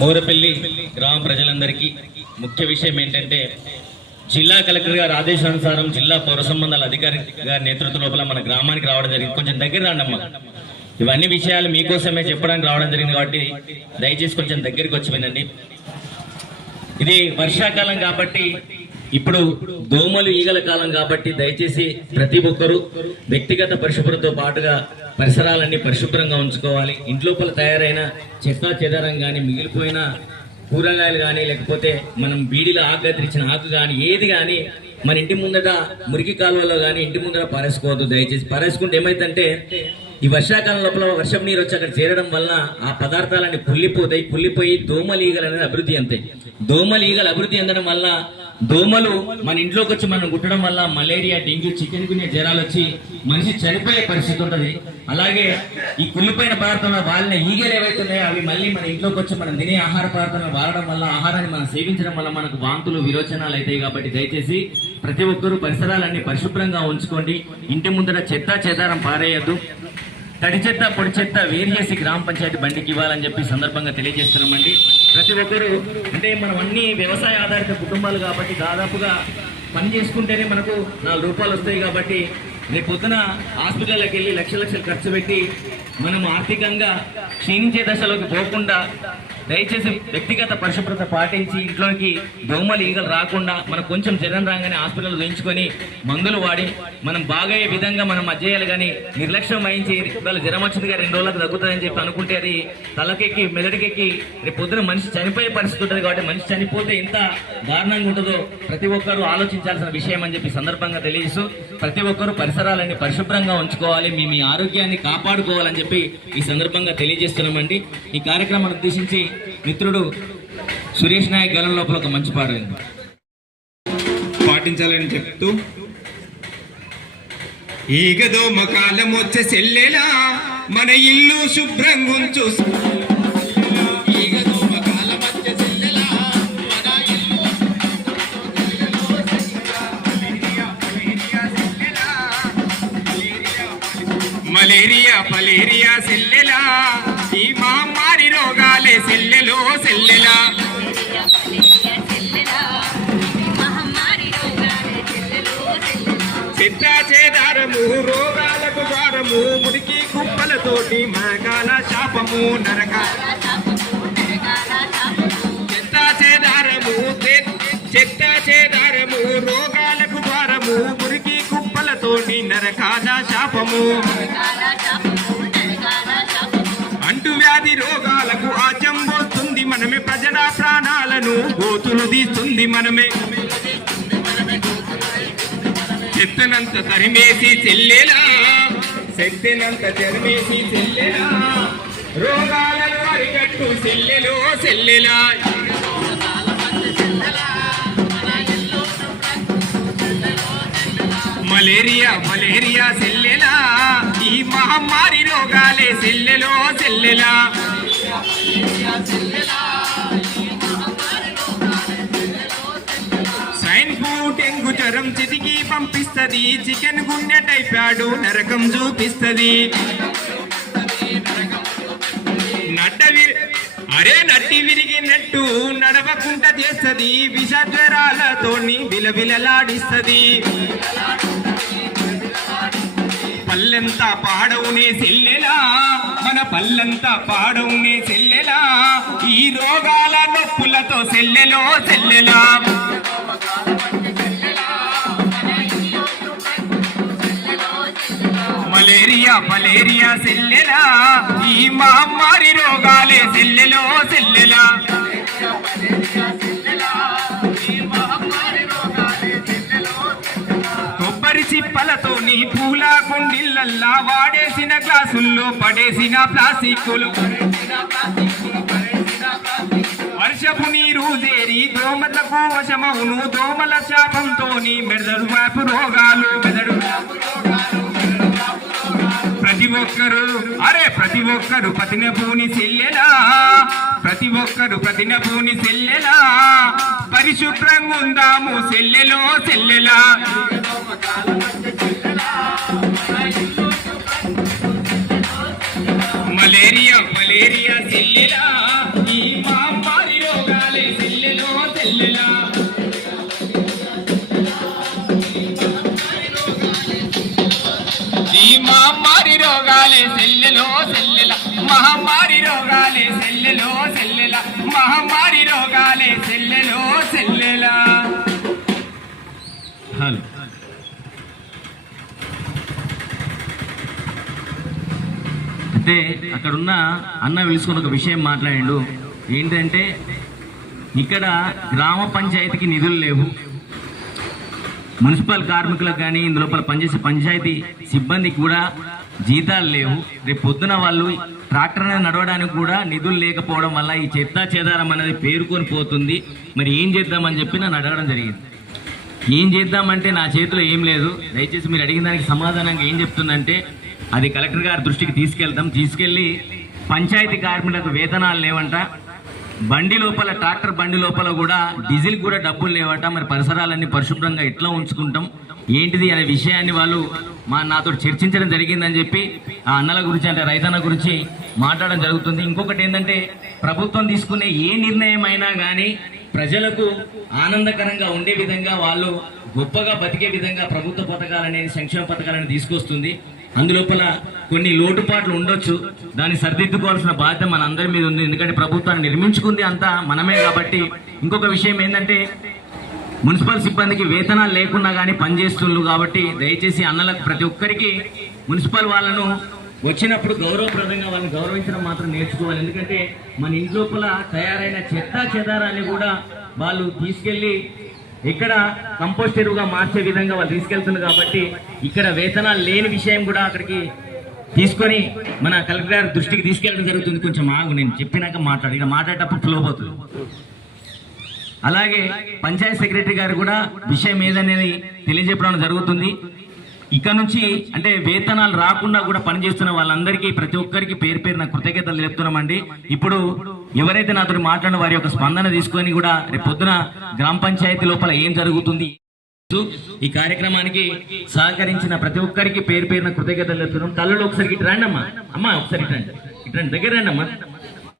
మూరపల్లి గ్రామ ప్రజలందరికీ ముఖ్య విషయం ఏంటంటే జిల్లా కలెక్టర్ గారి ఆదేశానుసారం జిల్లా పౌర సంబంధాల అధికారి గారి నేతృత్వ లోపల మన గ్రామానికి రావడం జరిగింది. కొంచెం దగ్గర రండమ్మా. ఇవన్నీ విషయాలు మీకోసమే చెప్పడానికి రావడం జరిగింది కాబట్టి దయచేసి కొంచెం దగ్గరికి వచ్చి వినండి. ఇది వర్షాకాలం కాబట్టి ఇప్పుడు దోమలు ఈగల కాలం కాబట్టి దయచేసి ప్రతి ఒక్కరూ వ్యక్తిగత పరిశుభ్రతతో పాటుగా పరిసరాలన్నీ పరిశుభ్రంగా ఉంచుకోవాలి. ఇంట్లోపల తయారైన చెత్త చెదారం కానీ మిగిలిపోయిన కూరగాయలు కానీ లేకపోతే మనం బీడీలో ఆకు ఆకు కానీ ఏది కానీ మన ఇంటి ముందట మురికి కాలువలో కానీ ఇంటి ముందర పారేసుకోవద్దు. దయచేసి పారేసుకుంటే ఏమైందంటే ఈ వర్షాకాలం లోపల వర్షం నీరు వచ్చి అక్కడ చేరడం వల్ల ఆ పదార్థాలన్నీ పుల్లిపోతాయి పుల్లిపోయి దోమలీగలు ఈగలు అనేది అభివృద్ధి అంతాయి దోమలీగలు ఈగలు అభివృద్ధి అందడం వల్ల దోమలు మన ఇంట్లోకి వచ్చి మనం కుట్టడం వల్ల మలేరియా డెంగ్యూ చికెన్ గునే జ్వరాలు వచ్చి మనిషి చనిపోయే పరిస్థితి ఉంటుంది. అలాగే ఈ కుళ్ళిపోయిన పదార్థంలో వాలిన ఈగలు ఏవైతున్నాయో అవి మళ్ళీ మన ఇంట్లోకి వచ్చి మనం తినే ఆహార పదార్థాలను వాడడం వల్ల ఆహారాన్ని మనం సేవించడం వల్ల మనకు వాంతులు విరోచనాలు అవుతాయి కాబట్టి దయచేసి ప్రతి ఒక్కరూ పరిసరాలన్నీ పరిశుభ్రంగా ఉంచుకోండి. ఇంటి ముందర చెత్త చెదారం పారేయద్దు. తడి చెత్త పొడి చెత్త వేరు చేసి గ్రామ పంచాయతీ బండికి ఇవ్వాలని చెప్పి సందర్భంగా తెలియజేస్తున్నామండి. ప్రతి ఒక్కరు అంటే మనం అన్ని వ్యవసాయ ఆధారిత కుటుంబాలు కాబట్టి దాదాపుగా పని చేసుకుంటేనే మనకు నాలుగు రూపాయలు వస్తాయి కాబట్టి రేపు పొద్దున హాస్పిటల్కి వెళ్ళి లక్ష లక్షలు ఖర్చు పెట్టి మనం ఆర్థికంగా క్షీణించే దశలోకి పోకుండా దయచేసి వ్యక్తిగత పరిశుభ్రత పాటించి ఇంట్లోకి దోమలు ఈగలు రాకుండా మనకు కొంచెం జ్వరం రాగానే హాస్పిటల్ వేయించుకొని మందులు వాడి మనం బాగయ్యే విధంగా మనం అజ్జేయాలి కానీ నిర్లక్ష్యం వహించి ఇవాళ జ్వరం వచ్చిందిగా రెండు రోజులకు తగ్గుతుందని చెప్పి అనుకుంటే అది తలకెక్కి మెదడుకెక్కి రేపు పొద్దున మనిషి చనిపోయే పరిస్థితి ఉంటుంది కాబట్టి మనిషి చనిపోతే ఎంత దారుణంగా ఉంటుందో ప్రతి ఒక్కరూ ఆలోచించాల్సిన విషయం అని చెప్పి సందర్భంగా తెలియజేస్తూ ప్రతి ఒక్కరూ పరిసరాలన్నీ పరిశుభ్రంగా ఉంచుకోవాలి మీ మీ ఆరోగ్యాన్ని కాపాడుకోవాలని చెప్పి ఈ సందర్భంగా తెలియజేస్తున్నామండి. ఈ కార్యక్రమాన్ని ఉద్దేశించి మిత్రుడు సురేష్ నాయక్ గలం లోపల ఒక మంచి పాట పాటించాలని చెప్తూ ఈగదోమ కాలం వచ్చే సెల్లెలా మన ఇల్లు శుభ్రంగా ఉంచు ఈగదోమ మలేరియా పలేరియా చిత్త చేదారము రోగాలకు ద్వారము మురికి కుప్పలతోటి మగాల శాపము నరక. చెత్త చేదారము చెత్త చేదారము రోగాలకు ద్వారము మురికి కుప్పలతోటి నరకాల శాపము అంటువ్యాధి రోగాలకు ఆచం పోస్తుంది మనమే ప్రజల ప్రాణాలను గోతులు తీస్తుంది మనమే. చెత్తనంత తరిమేసి చెల్లెలా శక్తినంత తరిమేసి చెల్లెలా రోగాలను అరికట్టు చెల్లెలో చెల్లెలా. మలేరియా మలేరియా చెల్లెలా ఈ మహమ్మారి రోగాలే సెల్లెలో చెల్లెలా. చూపిస్తుంది చికెన్ గుండె టైపాడు నరకం చూపిస్తది. నడ్డ అరే నట్టి విరిగినట్టు నడవకుంట చేస్తుంది విష విలవిలలాడిస్తుంది పల్లెంతా పాడవునే సెల్లెలా మన పల్లెంతా పాడవునే సెల్లెలా ఈ రోగాల నొప్పులతో సెల్లెలో సెల్లెలా. Malaria malaria సెల్లెలా? ఈ మహమ్మారి రోగాలే సెల్లెలో సెల్లెలా? కొబ్బరి చిప్పలతోని పూల కుండిళ్ళల్లా వాడేసిన గ్లాసుల్లో పడేసిన ప్లాస్టిక్లు వర్షపు నీరు దేరి దోమలకు వశమవును దోమల శాపంతోని మెదడు వైపు రోగాలు మెదడు ప్రతి ఒక్కరు అరే ప్రతి ఒక్కరు పతిన భూని చెల్లెలా ప్రతి ఒక్కరు పతిన భూని చెల్లెలా పరిశుభ్రంగా ఉందాము చెల్లెలో చెల్లెలా మలేరియా మలేరియా చెల్లెలా ఈ ఈ అయితే అక్కడున్న అన్న పిలుచుకుని ఒక విషయం మాట్లాడిండు. ఏంటంటే ఇక్కడ గ్రామ పంచాయతీకి నిధులు లేవు. మున్సిపల్ కార్మికులకు కానీ ఇందులోపల పనిచేసే పంచాయతీ సిబ్బందికి కూడా జీతాలు లేవు. రేపు పొద్దున వాళ్ళు ట్రాక్టర్ నడవడానికి కూడా నిధులు లేకపోవడం వల్ల ఈ చెత్తా చెదారం అనేది పేరుకొని పోతుంది. మరి ఏం చేద్దామని చెప్పి నన్ను అడగడం జరిగింది. ఏం చేద్దామంటే నా చేతిలో ఏం లేదు. దయచేసి మీరు అడిగిన దానికి సమాధానంగా ఏం చెప్తుందంటే అది కలెక్టర్ గారి దృష్టికి తీసుకెళ్తాం. తీసుకెళ్ళి పంచాయతీ కార్మికులకు వేతనాలు లేవంట. బండి లోపల ట్రాక్టర్ బండి లోపల కూడా డీజిల్ కూడా డబ్బులు లేవట. మరి పరిసరాలన్నీ పరిశుభ్రంగా ఎట్లా ఉంచుకుంటాం? ఏంటిది అనే విషయాన్ని వాళ్ళు మా నాతో చర్చించడం జరిగిందని చెప్పి ఆ అన్నల గురించి అంటే రైతన్న గురించి మాట్లాడడం జరుగుతుంది. ఇంకొకటి ఏంటంటే ప్రభుత్వం తీసుకునే ఏ నిర్ణయం అయినా కానీ ప్రజలకు ఆనందకరంగా ఉండే విధంగా వాళ్ళు గొప్పగా బతికే విధంగా ప్రభుత్వ పథకాలు అనేది సంక్షేమ పథకాలను తీసుకొస్తుంది. అందులోపల కొన్ని లోటుపాట్లు ఉండొచ్చు. దాన్ని సరిదిద్దుకోవాల్సిన బాధ్యత మన అందరి మీద ఉంది. ఎందుకంటే ప్రభుత్వాన్ని నిర్మించుకుంది అంతా మనమే కాబట్టి ఇంకొక విషయం ఏంటంటే మున్సిపల్ సిబ్బందికి వేతనాలు లేకున్నా కానీ పనిచేస్తున్నారు కాబట్టి దయచేసి అన్నలకు ప్రతి ఒక్కరికి మున్సిపల్ వాళ్ళను వచ్చినప్పుడు గౌరవప్రదంగా వాళ్ళని గౌరవించడం మాత్రం నేర్చుకోవాలి. ఎందుకంటే మన ఇంట్లోపల తయారైన చెత్త చెదారాన్ని కూడా వాళ్ళు తీసుకెళ్ళి ఇక్కడ కంపోస్ట్ ఎరువుగా మార్చే విధంగా వాళ్ళు తీసుకెళ్తుంది కాబట్టి ఇక్కడ వేతనాలు లేని విషయం కూడా అక్కడికి తీసుకొని మన కలెక్టర్ గారి దృష్టికి తీసుకెళ్ళడం జరుగుతుంది. కొంచెం ఆగు నేను చెప్పినాక మాట్లాడు. ఇక్కడ మాట్లాడేటప్పుడు ఫ్లో పోతుంది. అలాగే పంచాయత్ సెక్రటరీ గారు కూడా విషయం ఏదనేది తెలియజెప్పడం జరుగుతుంది. ఇక్కడ నుంచి అంటే వేతనాలు రాకుండా కూడా పనిచేస్తున్న వాళ్ళందరికీ ప్రతి ఒక్కరికి పేరు పేరున కృతజ్ఞతలు చెప్తున్నామండి ఇప్పుడు ఎవరైతే నాతో మాట్లాడిన వారి యొక్క స్పందన తీసుకొని కూడా రేపు పొద్దున గ్రామ పంచాయతీ లోపల ఏం జరుగుతుంది ఈ కార్యక్రమానికి సహకరించిన ప్రతి ఒక్కరికి పేరు పేరున కృతజ్ఞతలు చెప్తున్నాం తల్లులు ఒకసారి ఇటు రండి అమ్మా అమ్మా ఒకసారి ఇటు రండి. ఇటు రండి. దగ్గర రండి అమ్మా